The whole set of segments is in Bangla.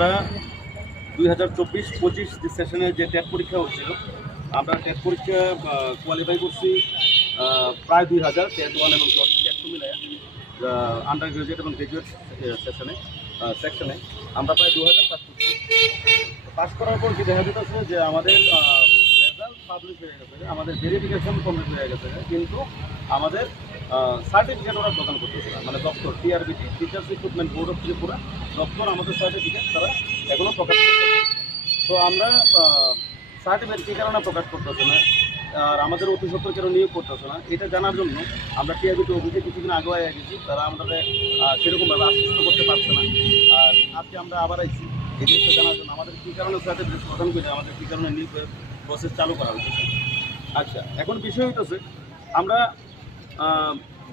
আমরা 2024-25 যে সেশনে যে টেট পরীক্ষা হচ্ছিল, আমরা টেট পরীক্ষা কোয়ালিফাই করছি প্রায় 2000 টেট 1 এবং টেট 2 মিলায় আন্ডার গ্রাজুয়েট এবং গ্রাজুয়েট সেকশনে আমরা প্রায় 2000 পাস করছি। পাস করার পর কি দেখা যেতেছে যে আমাদের রেজাল্ট পাবলিশ হয়ে গেছে, আমাদের ভেরিফিকেশন কমপ্লিট হয়ে গেছে, কিন্তু আমাদের সার্টিফিকেট ওরা প্রদান করতেছে না। মানে দপ্তর TRBT, teachers recruitment board of Tripura দপ্তর আমাদের সার্টিফিকেট তারা এখনও প্রকাশ করতেছে। তো আমরা সার্টিফিকেট কী কারণে প্রকাশ করতেছে না আর আমাদের অতি সত্তর কেন নিয়োগ করতেছে না, এটা জানার জন্য আমরা টিআরবিটি অফিসে কিছুদিন আগে গেছি। তারা আমাদের সেরকমভাবে আশ্বস্ত করতে পারছে না। আর আজকে আমরা আবার আইছি এই জিনিসটা জানার জন্য, আমাদের কী কারণে সার্টিফিকেট প্রদান করে, আমাদের কী কারণে নিয়োগের প্রসেস চালু করা হয়েছে। আচ্ছা, এখন বিষয় হইতেছে আমরা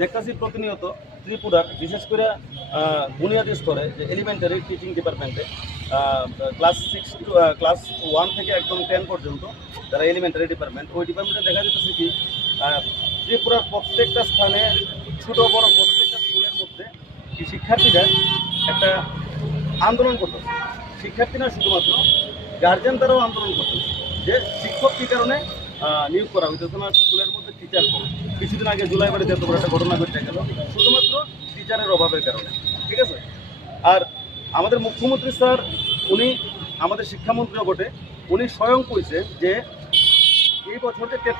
দেখতেছি প্রতিনিয়ত ত্রিপুরার বিশেষ করে বুনিয়াদী স্তরে যে এলিমেন্টারি টিচিং ডিপার্টমেন্টে ক্লাস 1 থেকে একদম 10 পর্যন্ত যারা এলিমেন্টারি ডিপার্টমেন্ট, ওই ডিপার্টমেন্টে দেখা যেতেছে কি ত্রিপুরার প্রত্যেকটা স্থানে ছোটো বড় প্রত্যেকটা স্কুলের মধ্যে কি শিক্ষার্থীরা একটা আন্দোলন করতেছে। শিক্ষার্থী না, শুধুমাত্র গার্জেন তারাও আন্দোলন করতেছে যে শিক্ষক কী কারণে নিয়োগ করা হইতেছে না স্কুলের মধ্যে টিচার কম। কিছুদিন আগে জুলাই বাড়িতে এত বড় একটা ঘটনা ঘটে গেল শুধুমাত্র টিচারের অভাবের কারণে, ঠিক আছে। আর আমাদের মুখ্যমন্ত্রী স্যার, উনি আমাদের শিক্ষামন্ত্রীও বটে, উনি স্বয়ং কইছে যে এই বছর যে টেট